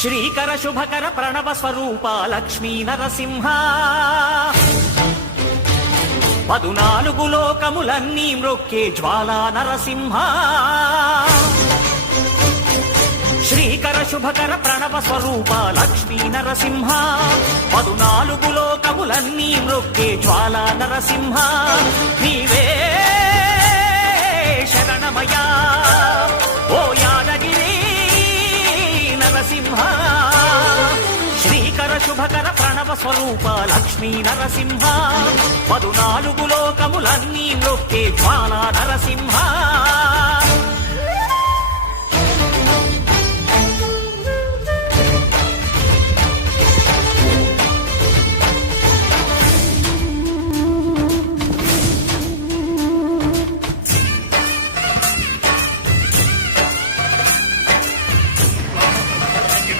శ్రీకర శుభకర ప్రణవ స్వరూప లక్ష్మీ నరసింహ 14 లోకములన్నీ మ్రొక్కే జ్వాలా నరసింహ శ్రీకర శుభకర ప్రణవ స్వరూప లక్ష్మీ నరసింహ 14 లోకములన్నీ మ్రొక్కే జ్వాలా నరసింహ నీవే శరణమయ్యా ఓ యాదగిరి నరసింహ శ్రీకర శుభకర ప్రణవ స్వరూప లక్ష్మీ నరసింహ 14 లోకములన్నీ మ్రొక్కే జ్వాలా నరసింహ